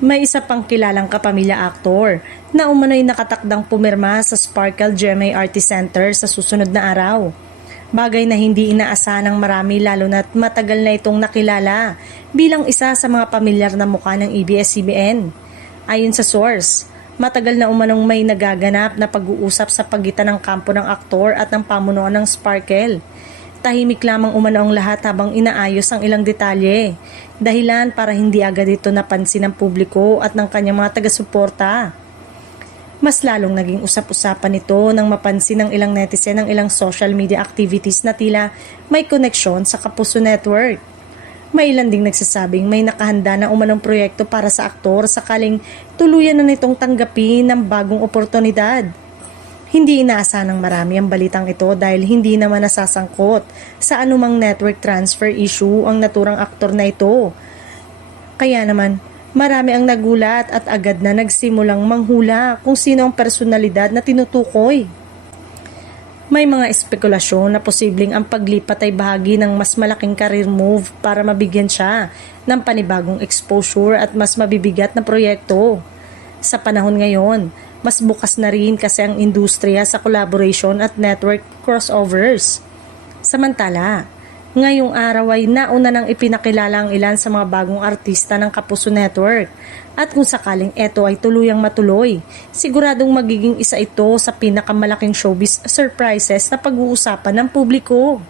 May isa pang kilalang kapamilya aktor na umano'y nakatakdang pumirma sa Sparkle GMA Artist Center sa susunod na araw. Bagay na hindi inaasahan ng marami lalo na't matagal na itong nakilala bilang isa sa mga pamilyar na mukha ng ABS-CBN. Ayon sa source, matagal na umanong may nagaganap na pag-uusap sa pagitan ng kampo ng aktor at ng pamunuan ng Sparkle. Tahimik lamang umano ang lahat habang inaayos ang ilang detalye. Dahilan para hindi agad ito napansin ng publiko at ng kanyang mga taga-suporta. Mas lalong naging usap-usapan ito nang mapansin ng ilang netizen ng ilang social media activities na tila may koneksyon sa Kapuso Network. May ilan ding nagsasabing may nakahanda na umanong proyekto para sa aktor sakaling tuluyan na nitong tanggapin ng bagong oportunidad. Hindi inaasahan ng marami ang balitang ito dahil hindi naman nasasangkot sa anumang network transfer issue ang naturang aktor na ito. Kaya naman, marami ang nagulat at agad na nagsimulang manghula kung sino ang personalidad na tinutukoy. May mga espekulasyon na posibleng ang paglipat ay bahagi ng mas malaking career move para mabigyan siya ng panibagong exposure at mas mabibigat na proyekto. Sa panahon ngayon, mas bukas na rin kasi ang industriya sa collaboration at network crossovers. Samantala, ngayong araw ay nauna nang ipinakilala ang ilan sa mga bagong artista ng Kapuso Network. At kung sakaling ito ay tuluyang matuloy, siguradong magiging isa ito sa pinakamalaking showbiz surprises na pag-uusapan ng publiko.